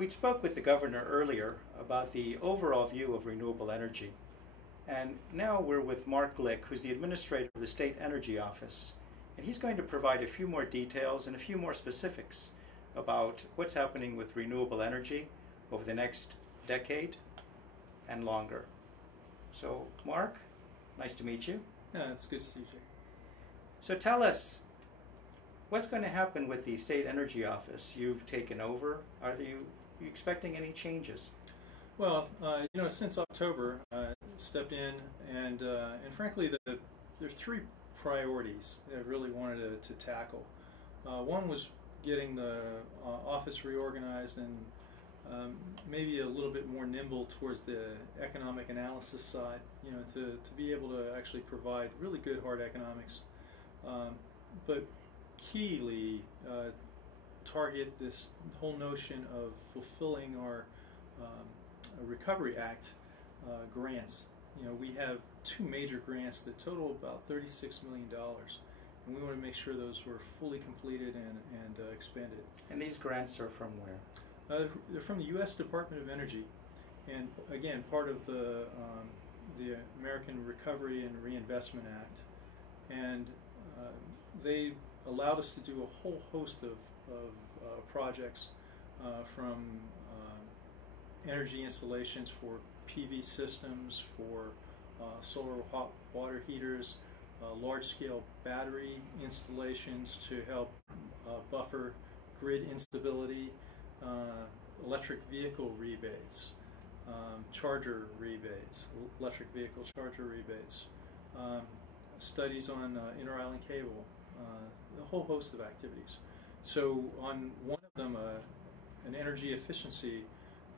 We spoke with the governor earlier about the overall view of renewable energy. And now we're with Mark Glick, who's the administrator of the State Energy Office. And he's going to provide a few more details and a few more specifics about what's happening with renewable energy over the next decade and longer. So, Mark, nice to meet you. Yeah, it's good to see you. So tell us, what's going to happen with the State Energy Office? You've taken over. Are you expecting any changes? Well, since October, I stepped in, and frankly, there are three priorities that I really wanted to tackle. One was getting the office reorganized and maybe a little bit more nimble towards the economic analysis side, to be able to actually provide really good hard economics, but keyly target this whole notion of fulfilling our Recovery Act grants. We have two major grants that total about $36 million, and we want to make sure those were fully completed and expended. And these grants are from where? They're from the U.S. Department of Energy, and again, part of the American Recovery and Reinvestment Act. And they allowed us to do a whole host of projects from energy installations for PV systems, for solar hot water heaters, large-scale battery installations to help buffer grid instability, electric vehicle rebates, charger rebates, electric vehicle charger rebates, studies on inter-island cable, a whole host of activities. So on one of them, an energy efficiency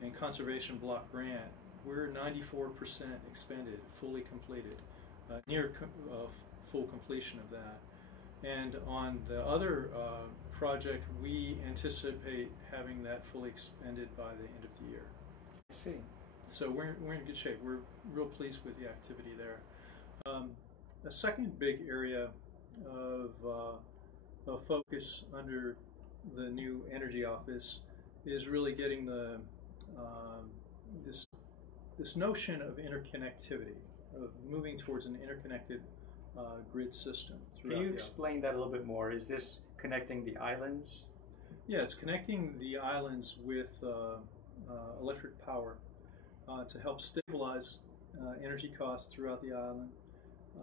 and conservation block grant, we're 94% expended, fully completed, near full completion of that. And on the other project, we anticipate having that fully expended by the end of the year. I see. So we're in good shape. We're real pleased with the activity there. A second big area of focus under the new Energy Office is really getting the this notion of interconnectivity, of moving towards an interconnected grid system. Can you explain that a little bit more? Is this connecting the islands? Yeah, it's connecting the islands with electric power to help stabilize energy costs throughout the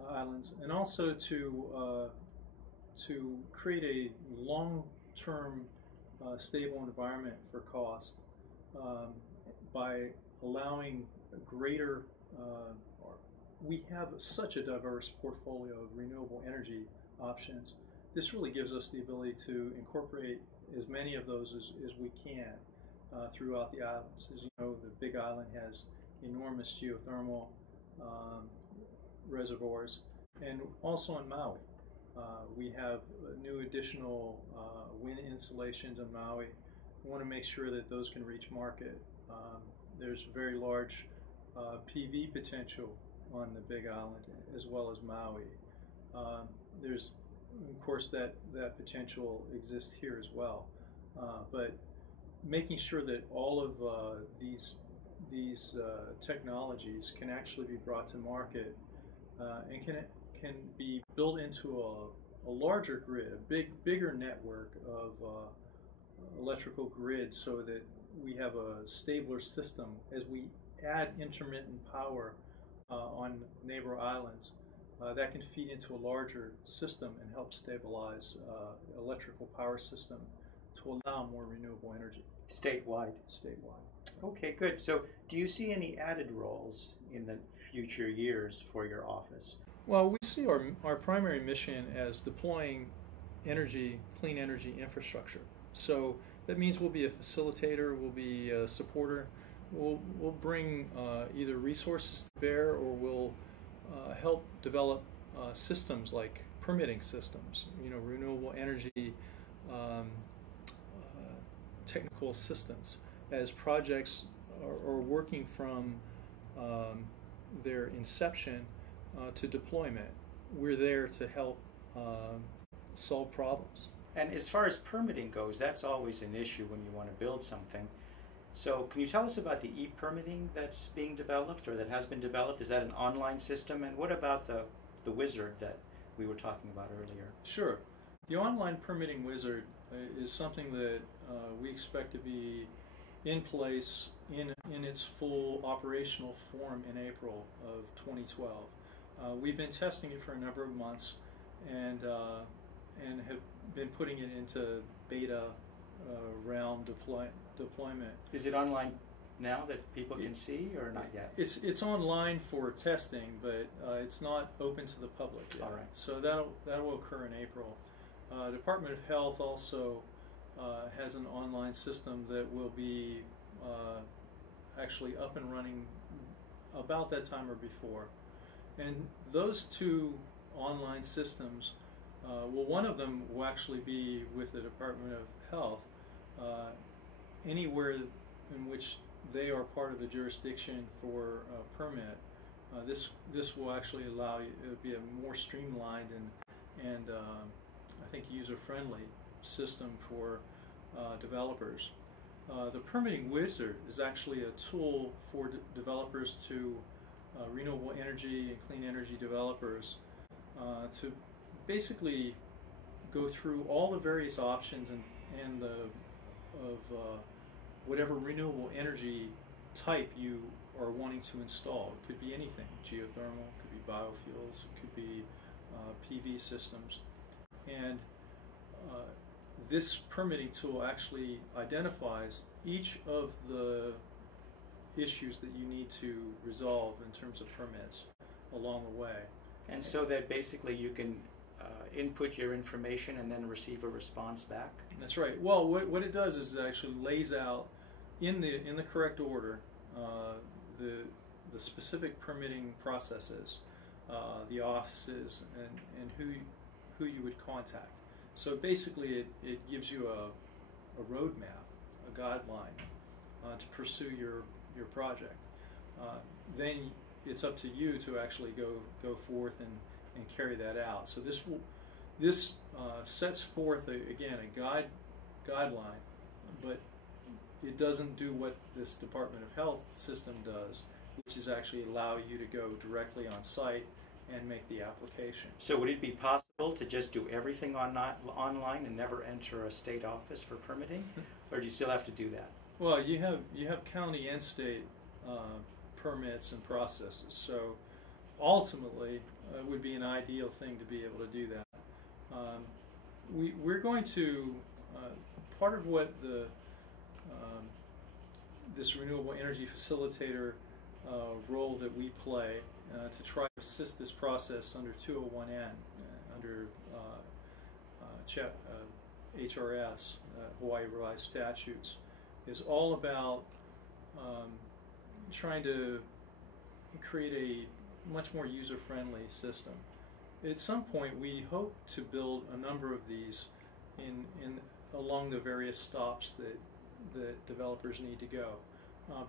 islands, and also to create a long-term stable environment for cost by allowing greater. We have such a diverse portfolio of renewable energy options. This really gives us the ability to incorporate as many of those as we can throughout the islands. As you know, the Big Island has enormous geothermal reservoirs, and also in Maui. We have new additional wind installations in Maui. We want to make sure that those can reach market. There's very large PV potential on the Big Island as well as Maui. There's, of course, that potential exists here as well. But making sure that all of these technologies can actually be brought to market and can be built into a larger grid, a bigger network of electrical grid, so that we have a stabler system as we add intermittent power on neighbor islands. That can feed into a larger system and help stabilize electrical power system to allow more renewable energy. Statewide? Statewide. Okay, good. So do you see any added roles in the future years for your office? Well, we see our primary mission as deploying clean energy infrastructure. So that means we'll be a facilitator, we'll be a supporter, we'll bring either resources to bear, or we'll help develop systems like permitting systems, renewable energy technical assistance as projects are working from their inception to deployment. We're there to help solve problems. And as far as permitting goes, that's always an issue when you want to build something. So can you tell us about the e-permitting that's being developed or that has been developed? Is that an online system? And what about the wizard that we were talking about earlier? Sure. The online permitting wizard is something that we expect to be in place in its full operational form in April of 2012. We've been testing it for a number of months and have been putting it into beta realm deployment. Is it online now that people can see, or not yet? It's online for testing, but it's not open to the public yet. All right. So that will occur in April. Department of Health also has an online system that will be actually up and running about that time or before. And those two online systems, well, one of them will actually be with the Department of Health, anywhere in which they are part of the jurisdiction for a permit. This will actually allow you, it will be a more streamlined and I think user-friendly system for developers. The permitting wizard is actually a tool for developers to renewable energy and clean energy developers to basically go through all the various options and whatever renewable energy type you are wanting to install. It could be anything: geothermal, it could be biofuels, it could be PV systems. And this permitting tool actually identifies each of the issues that you need to resolve in terms of permits along the way. And so that basically you can input your information and then receive a response back? That's right. Well, what it does is it actually lays out in the correct order the specific permitting processes, the offices, and who you would contact. So basically it gives you a roadmap, a guideline to pursue your project. Then it's up to you to actually go forth and carry that out. So this sets forth again a guideline, but it doesn't do what this Department of Health system does, which is actually allow you to go directly on site and make the application. So would it be possible to just do everything online and never enter a state office for permitting, or do you still have to do that? Well, you have county and state permits and processes. So ultimately, it would be an ideal thing to be able to do that. We're going to part of what this renewable energy facilitator role that we play to try to assist this process under 201N, under HRS, Hawaii Revised Statutes, is all about trying to create a much more user-friendly system. At some point, we hope to build a number of these along the various stops that developers need to go.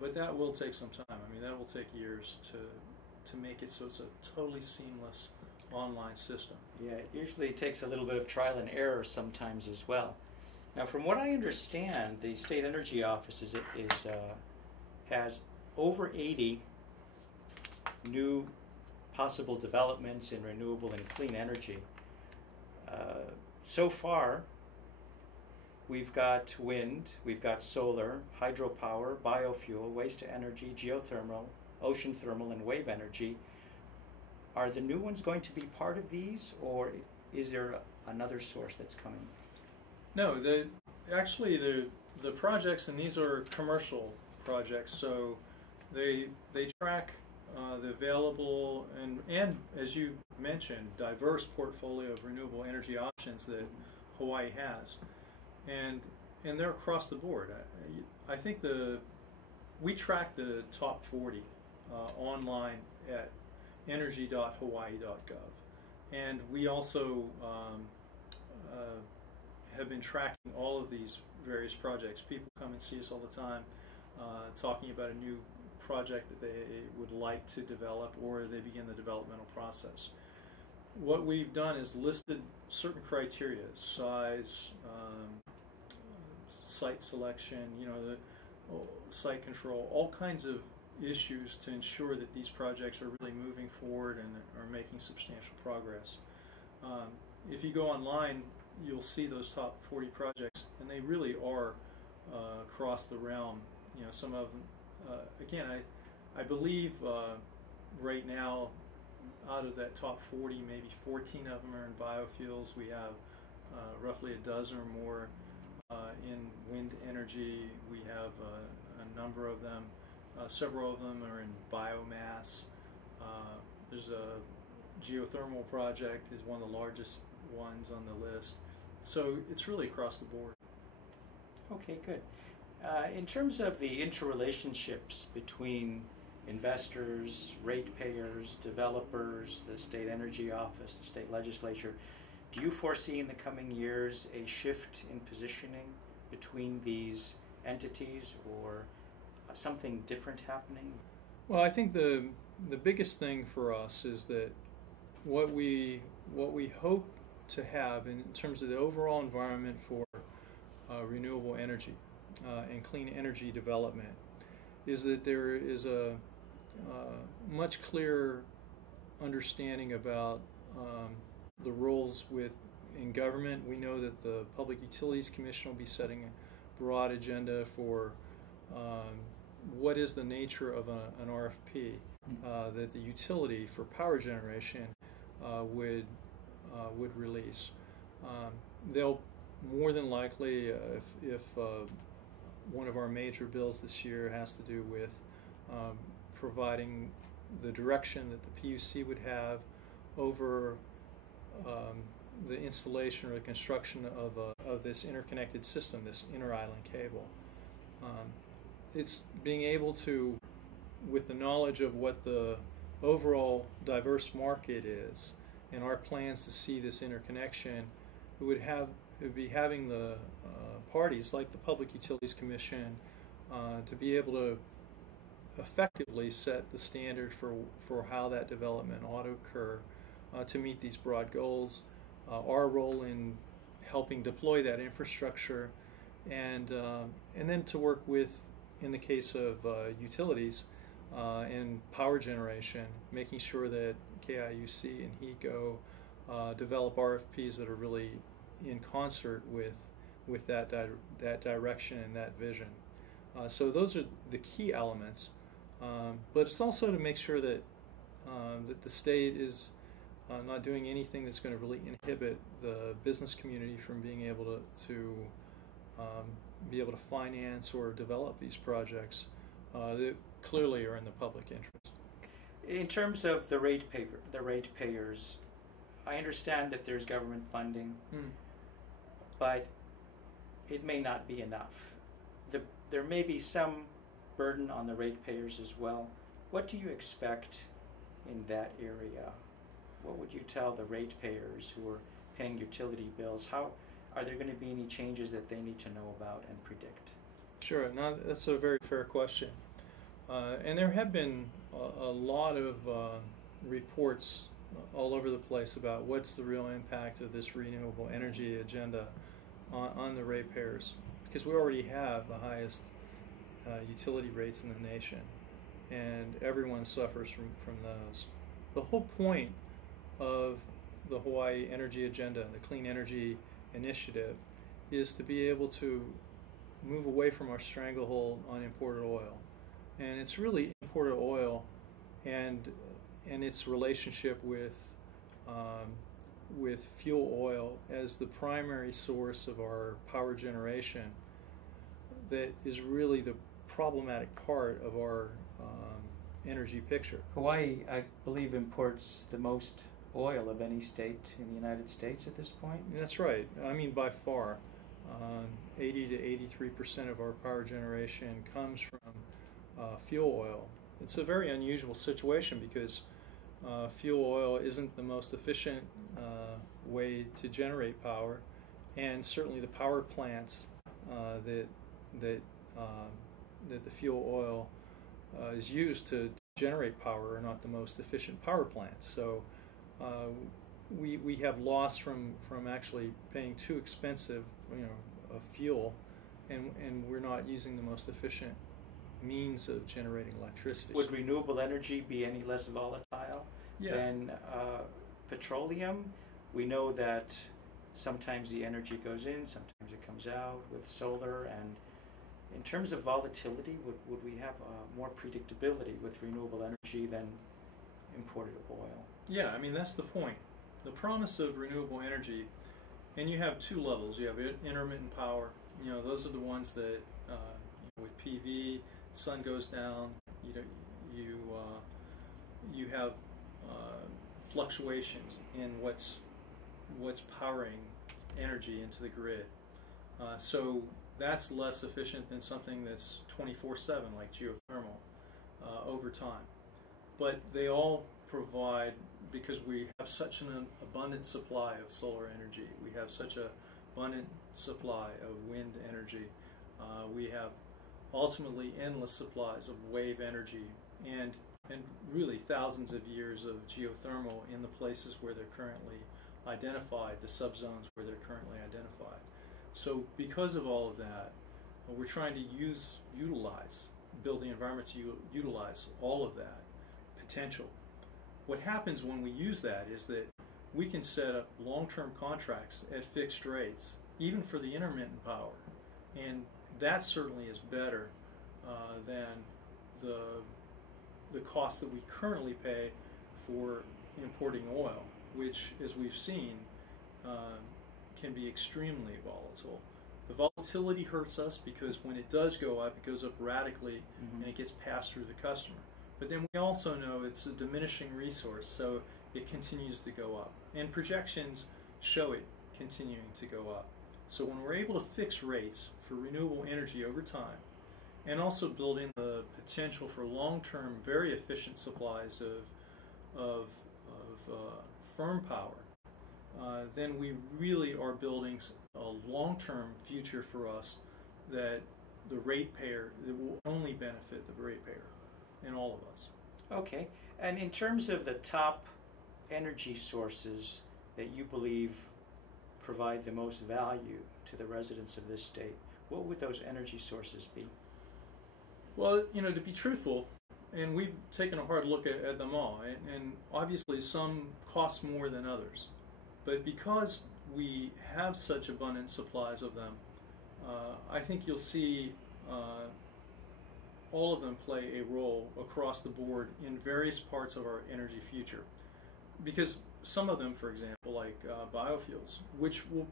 But that will take some time. I mean, that will take years to make it so it's a totally seamless online system. Yeah, it usually takes a little bit of trial and error sometimes as well. Now, from what I understand, the State Energy Office has over 80 new possible developments in renewable and clean energy. So far, we've got wind, we've got solar, hydropower, biofuel, waste-to-energy, geothermal, ocean thermal, and wave energy. Are the new ones going to be part of these, or is there another source that's coming? No, actually the projects, and these are commercial projects, so they track the available and as you mentioned, diverse portfolio of renewable energy options that Hawaii has, and they're across the board. I think we track the top 40 online at energy.hawaii.gov, and we also have been tracking all of these various projects. People come and see us all the time talking about a new project that they would like to develop, or they begin the developmental process. What we've done is listed certain criteria: size, site selection, site control, all kinds of issues to ensure that these projects are really moving forward and are making substantial progress. If you go online, you'll see those top 40 projects, and they really are across the realm. You know, some of them, again, I believe right now, out of that top 40, maybe 14 of them are in biofuels. We have roughly a dozen or more in wind energy. We have a number of them. Several of them are in biomass. There's a geothermal project is one of the largest ones on the list. So it's really across the board. Okay, good. In terms of the interrelationships between investors, ratepayers, developers, the state energy office, the state legislature, do you foresee in the coming years a shift in positioning between these entities, or something different happening? Well, I think the biggest thing for us is that what we hope to have in terms of the overall environment for renewable energy and clean energy development is that there is a much clearer understanding about the roles in government. We know that the Public Utilities Commission will be setting a broad agenda for what is the nature of an RFP that the utility for power generation would release. They'll more than likely, if one of our major bills this year has to do with providing the direction that the PUC would have over the installation or the construction of this interconnected system, this inter-island cable. It's being able to, with the knowledge of what the overall diverse market is and our plans to see this interconnection, it would be having the parties like the Public Utilities Commission to be able to effectively set the standard for how that development ought to occur to meet these broad goals, our role in helping deploy that infrastructure, and then to work with, in the case of utilities and power generation, making sure that KIUC and HECO develop RFPs that are really in concert with that direction and that vision. So those are the key elements. But it's also to make sure that that the state is not doing anything that's going to really inhibit the business community from being able to be able to finance or develop these projects that clearly are in the public interest. In terms of the ratepayers, I understand that there's government funding, but it may not be enough. There may be some burden on the ratepayers as well. What do you expect in that area? What would you tell the ratepayers who are paying utility bills? How are there going to be any changes that they need to know about and predict? Sure, no, that's a very fair question. And there have been a lot of reports all over the place about what's the real impact of this renewable energy agenda on the ratepayers, because we already have the highest utility rates in the nation, and everyone suffers from those. The whole point of the Hawaii Energy Agenda, the Clean Energy Initiative, is to be able to move away from our stranglehold on imported oil. And it's really imported oil and its relationship with fuel oil as the primary source of our power generation that is really the problematic part of our energy picture. Hawaii, I believe, imports the most oil of any state in the United States at this point? That's right. I mean, by far. 80 to 83% of our power generation comes from fuel oil. It's a very unusual situation because fuel oil isn't the most efficient way to generate power, and certainly the power plants that the fuel oil is used to generate power are not the most efficient power plants. So we have loss from actually paying too expensive, a fuel and we're not using the most efficient means of generating electricity. Would renewable energy be any less volatile than petroleum? We know that sometimes the energy goes in, sometimes it comes out with solar, and in terms of volatility, would we have more predictability with renewable energy than imported oil? Yeah, I mean, that's the point. The promise of renewable energy, and you have two levels. You have intermittent power. Those are the ones that with PV, sun goes down, you have fluctuations in what's powering energy into the grid. So that's less efficient than something that's 24/7 like geothermal over time. But they all provide, because we have such an abundant supply of solar energy, we have such an abundant supply of wind energy, we have ultimately endless supplies of wave energy, and really thousands of years of geothermal in the places where they're currently identified, the subzones where they're currently identified. So because of all of that, we're trying to build the environment to utilize all of that potential. What happens when we use that is that we can set up long-term contracts at fixed rates, even for the intermittent power, and that certainly is better than the cost that we currently pay for importing oil, which, as we've seen, can be extremely volatile. The volatility hurts us because when it does go up, it goes up radically, and it gets passed through the customer. But then we also know it's a diminishing resource, so it continues to go up. And projections show it continuing to go up. So when we're able to fix rates for renewable energy over time, and also build in the potential for long-term, very efficient supplies of firm power, then we really are building a long-term future for us that the ratepayer, that will only benefit the ratepayer and all of us. Okay, and in terms of the top energy sources that you believe provide the most value to the residents of this state, what would those energy sources be? Well, to be truthful, and we've taken a hard look at them all, and obviously some cost more than others. But because we have such abundant supplies of them, I think you'll see all of them play a role across the board in various parts of our energy future. Because some of them, for example, like biofuels, which will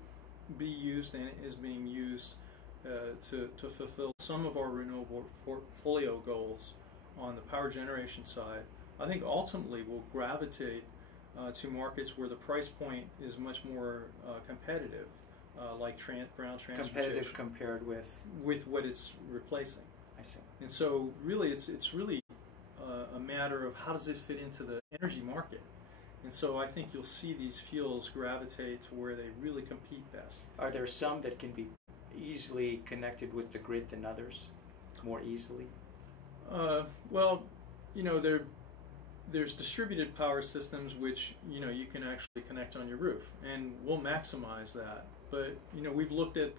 be used and is being used to fulfill some of our renewable portfolio goals on the power generation side, I think ultimately will gravitate to markets where the price point is much more competitive, like ground transportation. Competitive compared with what it's replacing. I see. And so really it's really a matter of how does it fit into the energy market. And so I think you'll see these fuels gravitate to where they really compete best. Are there some that can be easily connected with the grid than others, more easily? Well, there's distributed power systems which you can actually connect on your roof, and we'll maximize that. But we've looked at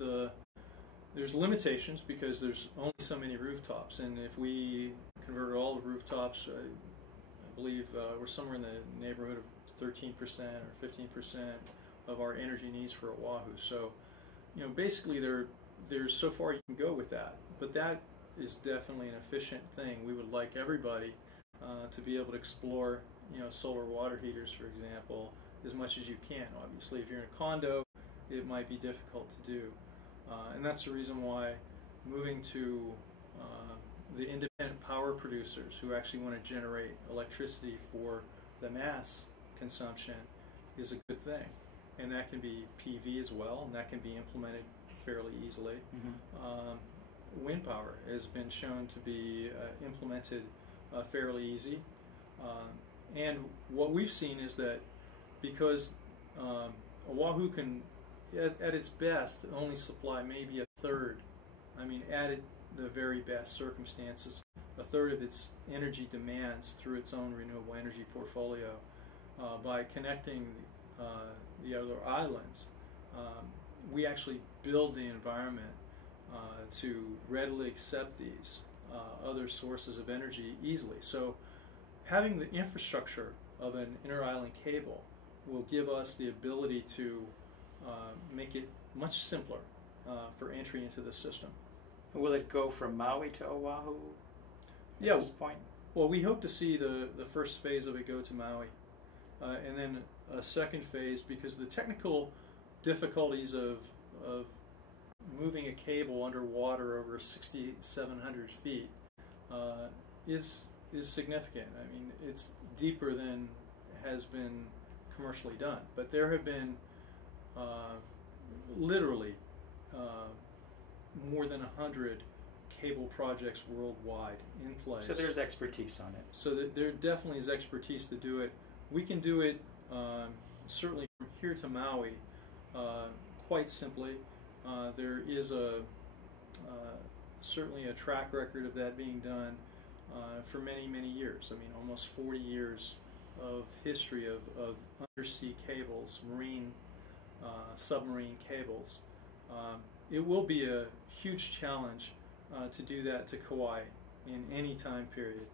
there's limitations because there's only so many rooftops, and if we converted all the rooftops, I believe we're somewhere in the neighborhood of 13% or 15% of our energy needs for Oahu. So, basically there's so far you can go with that, but that is definitely an efficient thing. We would like everybody to be able to explore, solar water heaters, for example, as much as you can. Obviously, if you're in a condo, it might be difficult to do, and that's the reason why moving to the independent power producers who actually want to generate electricity for the mass consumption is a good thing. And that can be PV as well, and that can be implemented fairly easily. Wind power has been shown to be implemented fairly easy. And what we've seen is that because Oahu can, at its best, only supply maybe a third, at the very best circumstances, a third of its energy demands through its own renewable energy portfolio. By connecting the other islands, we actually build the environment to readily accept these other sources of energy easily. So having the infrastructure of an inter-island cable will give us the ability to make it much simpler for entry into the system. Will it go from Maui to Oahu at this point? Well, we hope to see the first phase of it go to Maui, and then a second phase, because the technical difficulties of moving a cable underwater over 6,700 feet is significant. I mean, it's deeper than has been commercially done, but there have been literally more than 100 cable projects worldwide in place. So there's expertise on it. So there definitely is expertise to do it. We can do it certainly from here to Maui quite simply. There is certainly a track record of that being done for many, many years. I mean, almost 40 years of history of undersea cables, submarine cables. It will be a huge challenge to do that to Kauai in any time period.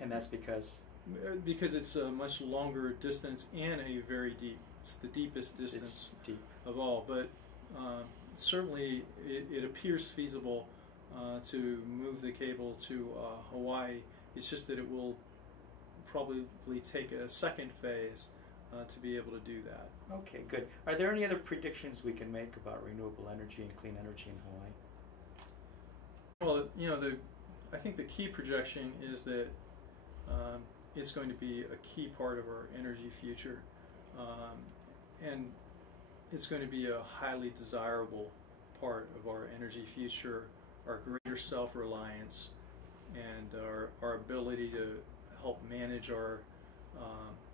And that's because? Because it's a much longer distance and a very deep. It's the deepest distance of all. But certainly it appears feasible to move the cable to Hawaii. It's just that it will probably take a second phase to be able to do that. Okay, good. Are there any other predictions we can make about renewable energy and clean energy in Hawaii? Well, you know, I think the key projection is that it's going to be a key part of our energy future, and it's going to be a highly desirable part of our energy future, our greater self-reliance, and our ability to help manage our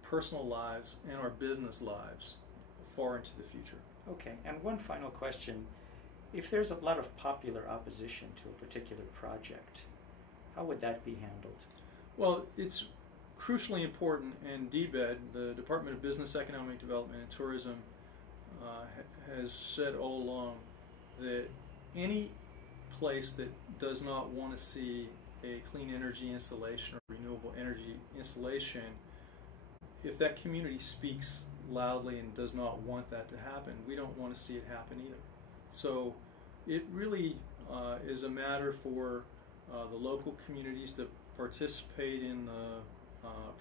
personal lives and our business lives far into the future. Okay, and one final question. If there's a lot of popular opposition to a particular project, how would that be handled? Well, it's crucially important, and DBED, the Department of Business, Economic Development and Tourism, has said all along that any place that does not want to see a clean energy installation or renewable energy installation, if that community speaks loudly and does not want that to happen, we don't want to see it happen either. So it really is a matter for the local communities to participate in the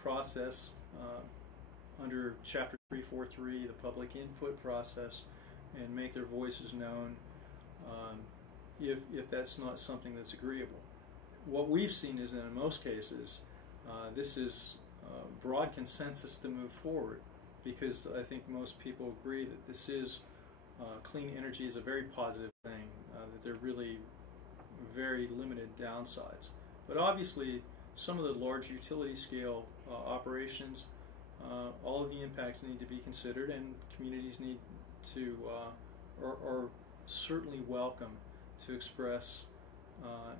process under Chapter 343, the public input process, and make their voices known if that's not something that's agreeable. What we've seen is that in most cases this is broad consensus to move forward, because I think most people agree that this is clean energy is a very positive thing, that there are really very limited downsides. But obviously some of the large utility scale operations, all of the impacts need to be considered, and communities need to are certainly welcome to express,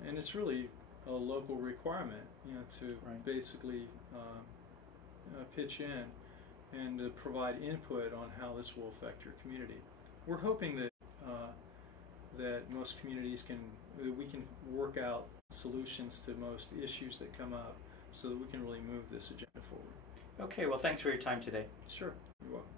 and it's really a local requirement, you know, to basically pitch in and provide input on how this will affect your community. We're hoping that that most communities we can work out solutions to most issues that come up, so that we can really move this agenda forward. Okay, well, thanks for your time today. Sure, you're welcome.